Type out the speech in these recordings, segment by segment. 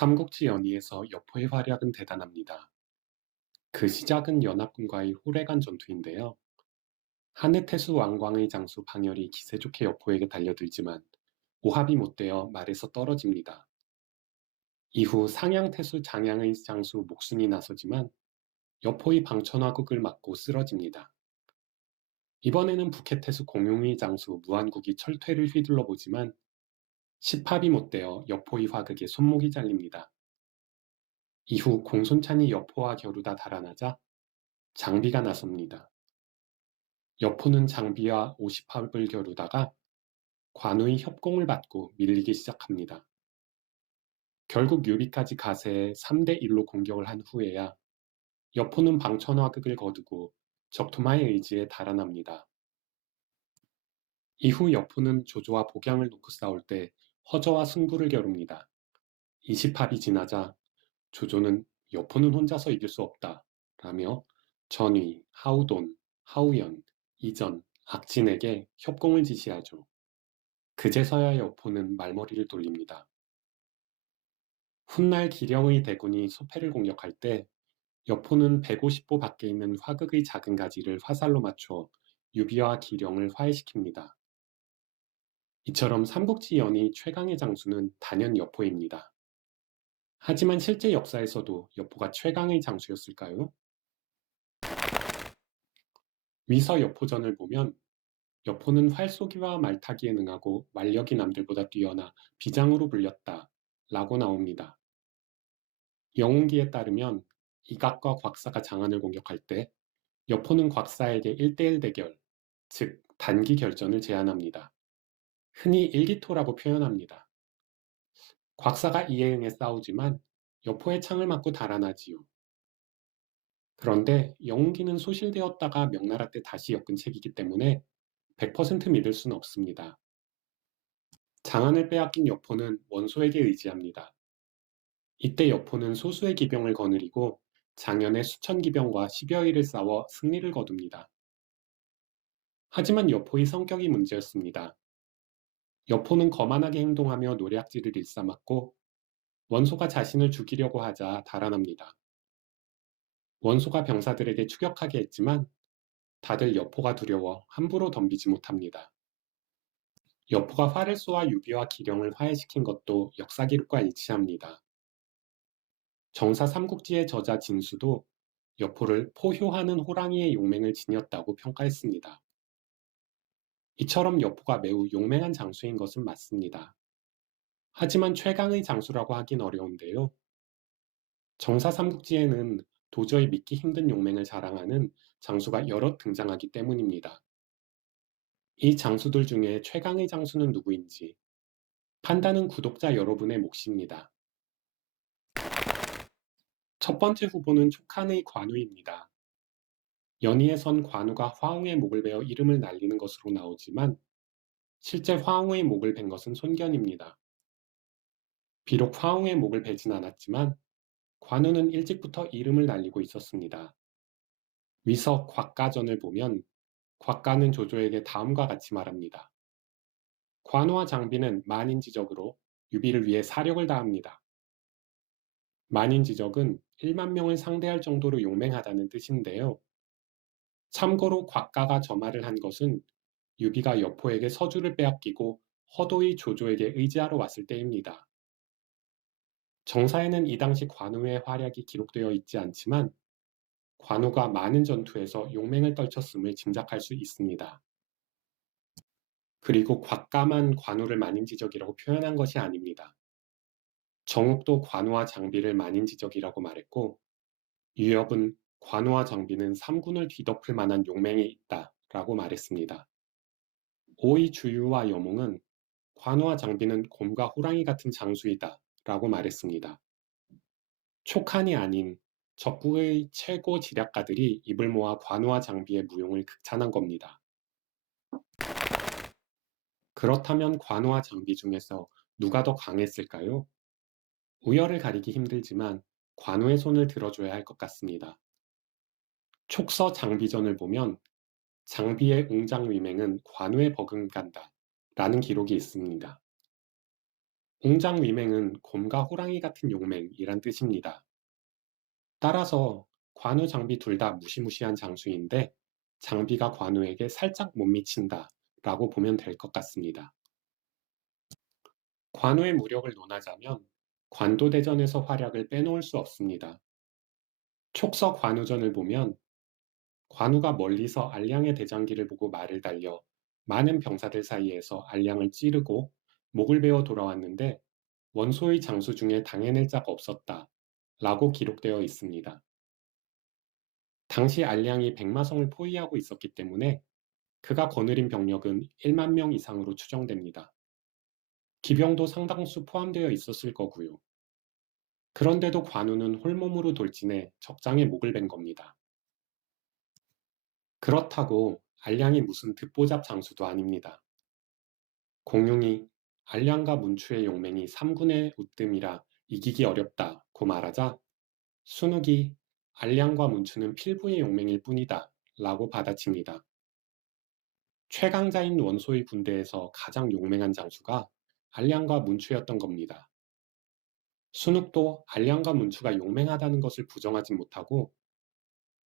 삼국지 연의에서 여포의 활약은 대단합니다. 그 시작은 연합군과의 호래간 전투인데요. 한해태수 왕광의 장수 방열이 기세 좋게 여포에게 달려들지만 오합이 못되어 말에서 떨어집니다. 이후 상향태수 장양의 장수 목순이 나서지만 여포의 방천화국을 맞고 쓰러집니다. 이번에는 북해태수 공용의 장수 무한국이 철퇴를 휘둘러 보지만 십합이 못되어 여포의 화극에 손목이 잘립니다. 이후 공손찬이 여포와 겨루다 달아나자 장비가 나섭니다. 여포는 장비와 오십합을 겨루다가 관우의 협공을 받고 밀리기 시작합니다. 결국 유비까지 가세해 3대1로 공격을 한 후에야 여포는 방천화극을 거두고 적토마의 의지에 달아납니다. 이후 여포는 조조와 복양을 놓고 싸울 때 허저와 승부를 겨룹니다. 20합이 지나자 조조는 여포는 혼자서 이길 수 없다 라며 전위, 하우돈, 하우연, 이전, 악진에게 협공을 지시하죠. 그제서야 여포는 말머리를 돌립니다. 훗날 기령의 대군이 소패를 공격할 때 여포는 150보 밖에 있는 화극의 작은 가지를 화살로 맞춰 유비와 기령을 화해시킵니다. 이처럼 삼국지 연의 최강의 장수는 단연 여포입니다. 하지만 실제 역사에서도 여포가 최강의 장수였을까요? 위서 여포전을 보면 여포는 활쏘기와 말타기에 능하고 말력이 남들보다 뛰어나 비장으로 불렸다 라고 나옵니다. 영웅기에 따르면 이각과 곽사가 장안을 공격할 때 여포는 곽사에게 1대1 대결, 즉 단기 결전을 제안합니다. 흔히 일기토라고 표현합니다. 곽사가 이에 응해 싸우지만 여포의 창을 맞고 달아나지요. 그런데 영웅기는 소실되었다가 명나라 때 다시 엮은 책이기 때문에 100% 믿을 수는 없습니다. 장안을 빼앗긴 여포는 원소에게 의지합니다. 이때 여포는 소수의 기병을 거느리고 장현의 수천 기병과 10여일을 싸워 승리를 거둡니다. 하지만 여포의 성격이 문제였습니다. 여포는 거만하게 행동하며 노략질을 일삼았고 원소가 자신을 죽이려고 하자 달아납니다. 원소가 병사들에게 추격하게 했지만 다들 여포가 두려워 함부로 덤비지 못합니다. 여포가 활을 쏘아 유비와 기령을 화해시킨 것도 역사 기록과 일치합니다. 정사 삼국지의 저자 진수도 여포를 포효하는 호랑이의 용맹을 지녔다고 평가했습니다. 이처럼 여포가 매우 용맹한 장수인 것은 맞습니다. 하지만 최강의 장수라고 하긴 어려운데요. 정사 삼국지에는 도저히 믿기 힘든 용맹을 자랑하는 장수가 여럿 등장하기 때문입니다. 이 장수들 중에 최강의 장수는 누구인지 판단은 구독자 여러분의 몫입니다. 첫 번째 후보는 촉한의 관우입니다. 연의에선 관우가 화웅의 목을 베어 이름을 날리는 것으로 나오지만 실제 화웅의 목을 벤 것은 손견입니다. 비록 화웅의 목을 베진 않았지만 관우는 일찍부터 이름을 날리고 있었습니다. 위서 곽가전을 보면 곽가는 조조에게 다음과 같이 말합니다. 관우와 장비는 만인지적으로 유비를 위해 사력을 다합니다. 만인지적은 1만 명을 상대할 정도로 용맹하다는 뜻인데요. 참고로 곽가가 저 말을 한 것은 유비가 여포에게 서주를 빼앗기고 허도의 조조에게 의지하러 왔을 때입니다. 정사에는 이 당시 관우의 활약이 기록되어 있지 않지만 관우가 많은 전투에서 용맹을 떨쳤음을 짐작할 수 있습니다. 그리고 곽가만 관우를 만인지적이라고 표현한 것이 아닙니다. 정욱도 관우와 장비를 만인지적이라고 말했고 유엽은 관우와 장비는 삼군을 뒤덮을 만한 용맹이 있다라고 말했습니다. 오이 주유와 여몽은 관우와 장비는 곰과 호랑이 같은 장수이다라고 말했습니다. 촉한이 아닌 적국의 최고 지략가들이 입을 모아 관우와 장비의 무용을 극찬한 겁니다. 그렇다면 관우와 장비 중에서 누가 더 강했을까요? 우열을 가리기 힘들지만 관우의 손을 들어줘야 할 것 같습니다. 촉서 장비전을 보면 장비의 웅장위맹은 관우에 버금간다 라는 기록이 있습니다. 옹장위맹은 곰과 호랑이 같은 용맹이란 뜻입니다. 따라서 관우 장비 둘 다 무시무시한 장수인데 장비가 관우에게 살짝 못 미친다 라고 보면 될 것 같습니다. 관우의 무력을 논하자면 관도대전에서 활약을 빼놓을 수 없습니다. 촉서 관우전을 보면 관우가 멀리서 알량의 대장기를 보고 말을 달려 많은 병사들 사이에서 알량을 찌르고 목을 베어 돌아왔는데 원소의 장수 중에 당해낼 자가 없었다 라고 기록되어 있습니다. 당시 알량이 백마성을 포위하고 있었기 때문에 그가 거느린 병력은 1만 명 이상으로 추정됩니다. 기병도 상당수 포함되어 있었을 거고요. 그런데도 관우는 홀몸으로 돌진해 적장에 목을 벤 겁니다. 그렇다고 알량이 무슨 듣보잡 장수도 아닙니다. 공룡이 알량과 문추의 용맹이 3군의 으뜸이라 이기기 어렵다고 말하자 순욱이 알량과 문추는 필부의 용맹일 뿐이다 라고 받아칩니다. 최강자인 원소의 군대에서 가장 용맹한 장수가 알량과 문추였던 겁니다. 순욱도 알량과 문추가 용맹하다는 것을 부정하지 못하고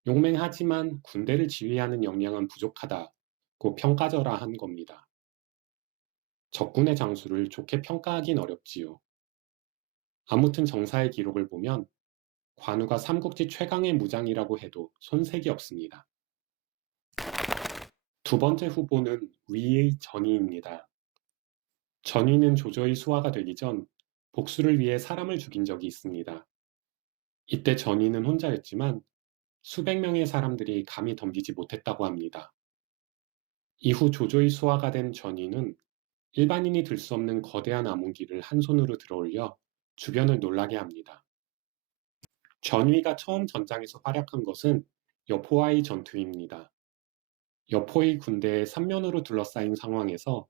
용맹하지만 군대를 지휘하는 역량은 부족하다고 평가절하 한 겁니다. 적군의 장수를 좋게 평가하긴 어렵지요. 아무튼 정사의 기록을 보면 관우가 삼국지 최강의 무장이라고 해도 손색이 없습니다. 두 번째 후보는 위의 전의입니다. 전의는 조조의 수하가 되기 전 복수를 위해 사람을 죽인 적이 있습니다. 이때 전의는 혼자였지만 수백 명의 사람들이 감히 덤비지 못했다고 합니다. 이후 조조의 수하가 된 전의는 일반인이 들 수 없는 거대한 암흑기를 한 손으로 들어올려 주변을 놀라게 합니다. 전의가 처음 전장에서 활약한 것은 여포와의 전투입니다. 여포의 군대의 삼면으로 둘러싸인 상황에서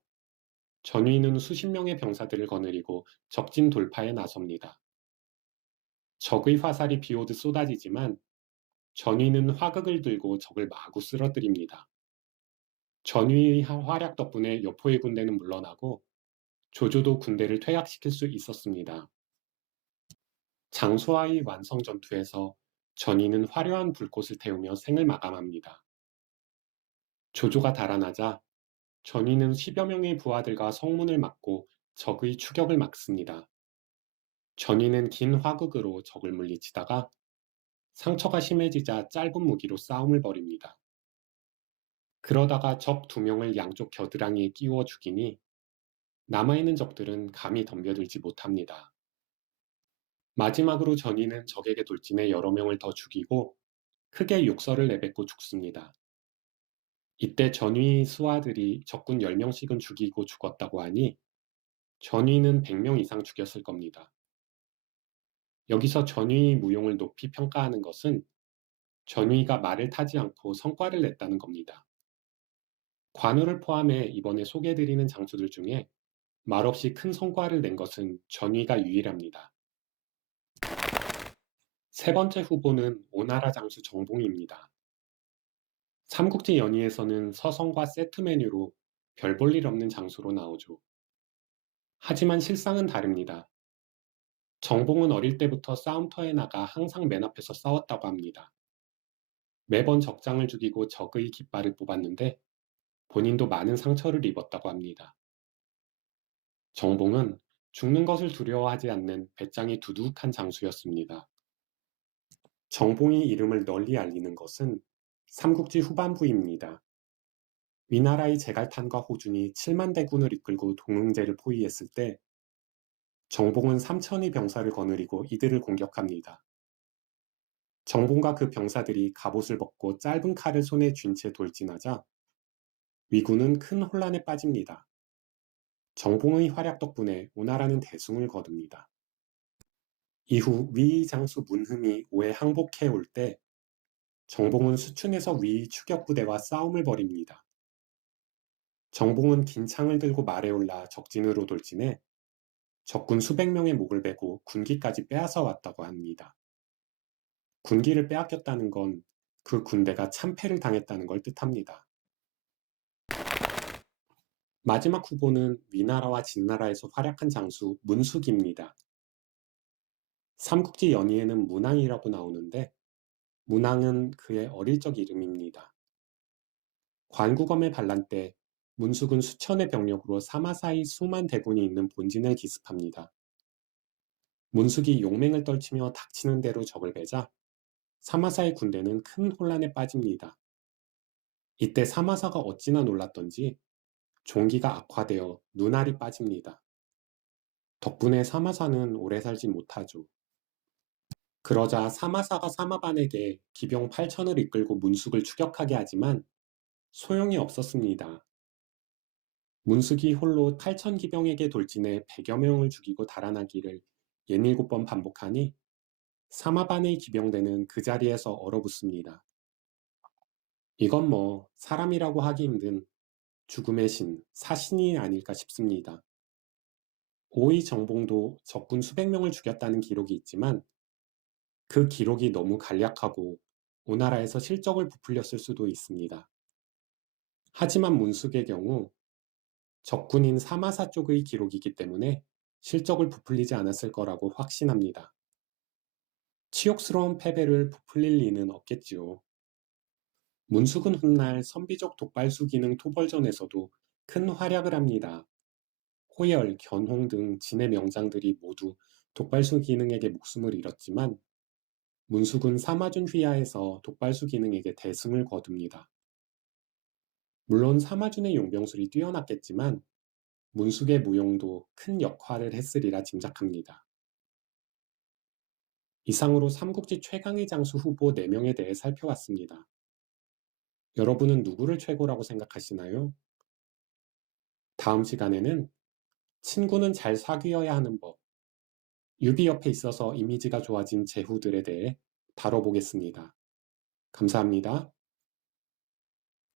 전의는 수십 명의 병사들을 거느리고 적진 돌파에 나섭니다. 적의 화살이 비오듯 쏟아지지만 전의는 화극을 들고 적을 마구 쓰러뜨립니다. 전의의 활약 덕분에 여포의 군대는 물러나고 조조도 군대를 퇴각시킬 수 있었습니다. 장수와의 완성 전투에서 전의는 화려한 불꽃을 태우며 생을 마감합니다. 조조가 달아나자 전의는 10여 명의 부하들과 성문을 막고 적의 추격을 막습니다. 전의는 긴 화극으로 적을 물리치다가 상처가 심해지자 짧은 무기로 싸움을 벌입니다. 그러다가 적 2명을 양쪽 겨드랑이에 끼워 죽이니 남아있는 적들은 감히 덤벼들지 못합니다. 마지막으로 전의는 적에게 돌진해 여러 명을 더 죽이고 크게 욕설을 내뱉고 죽습니다. 이때 전의 수하들이 적군 10명씩은 죽이고 죽었다고 하니 전의는 100명 이상 죽였을 겁니다. 여기서 전의의 무용을 높이 평가하는 것은 전의가 말을 타지 않고 성과를 냈다는 겁니다. 관우를 포함해 이번에 소개해드리는 장수들 중에 말없이 큰 성과를 낸 것은 전의가 유일합니다. 세 번째 후보는 오나라 장수 정봉입니다. 삼국지 연의에서는 서성과 세트 메뉴로 별 볼 일 없는 장수로 나오죠. 하지만 실상은 다릅니다. 정봉은 어릴 때부터 싸움터에 나가 항상 맨 앞에서 싸웠다고 합니다. 매번 적장을 죽이고 적의 깃발을 뽑았는데 본인도 많은 상처를 입었다고 합니다. 정봉은 죽는 것을 두려워하지 않는 배짱이 두둑한 장수였습니다. 정봉이 이름을 널리 알리는 것은 삼국지 후반부입니다. 위나라의 제갈탄과 호준이 7만 대군을 이끌고 동흥제를 포위했을 때 정봉은 3천의 병사를 거느리고 이들을 공격합니다. 정봉과 그 병사들이 갑옷을 벗고 짧은 칼을 손에 쥔 채 돌진하자 위군은 큰 혼란에 빠집니다. 정봉의 활약 덕분에 오나라는 대승을 거둡니다. 이후 위의 장수 문흠이 오해 항복해 올 때 정봉은 수춘에서 위의 추격 부대와 싸움을 벌입니다. 정봉은 긴 창을 들고 말에 올라 적진으로 돌진해 적군 수백 명의 목을 베고 군기까지 빼앗아 왔다고 합니다. 군기를 빼앗겼다는 건 그 군대가 참패를 당했다는 걸 뜻합니다. 마지막 후보는 위나라와 진나라에서 활약한 장수 문숙입니다. 삼국지 연의에는 문왕이라고 나오는데 문왕은 그의 어릴 적 이름입니다. 관구검의 반란 때 문숙은 수천의 병력으로 사마사의 수만 대군이 있는 본진을 기습합니다. 문숙이 용맹을 떨치며 닥치는 대로 적을 베자 사마사의 군대는 큰 혼란에 빠집니다. 이때 사마사가 어찌나 놀랐던지 종기가 악화되어 눈알이 빠집니다. 덕분에 사마사는 오래 살지 못하죠. 그러자 사마사가 사마반에게 기병 8천을 이끌고 문숙을 추격하게 하지만 소용이 없었습니다. 문숙이 홀로 8천 기병에게 돌진해 100여 명을 죽이고 달아나기를 67번 반복하니 사마반의 기병대는 그 자리에서 얼어붙습니다. 이건 뭐 사람이라고 하기 힘든 죽음의 신, 사신이 아닐까 싶습니다. 오이 정봉도 적군 수백 명을 죽였다는 기록이 있지만 그 기록이 너무 간략하고 오나라에서 실적을 부풀렸을 수도 있습니다. 하지만 문숙의 경우 적군인 사마사 쪽의 기록이기 때문에 실적을 부풀리지 않았을 거라고 확신합니다. 치욕스러운 패배를 부풀릴 리는 없겠지요. 문숙은 훗날 선비족 독발수 기능 토벌전에서도 큰 활약을 합니다. 호열, 견홍 등 진의 명장들이 모두 독발수 기능에게 목숨을 잃었지만 문숙은 사마준 휘하에서 독발수 기능에게 대승을 거둡니다. 물론 사마준의 용병술이 뛰어났겠지만 문숙의 무용도 큰 역할을 했으리라 짐작합니다. 이상으로 삼국지 최강의 장수 후보 4명에 대해 살펴봤습니다. 여러분은 누구를 최고라고 생각하시나요? 다음 시간에는 친구는 잘 사귀어야 하는 법, 유비 옆에 있어서 이미지가 좋아진 제후들에 대해 다뤄보겠습니다. 감사합니다.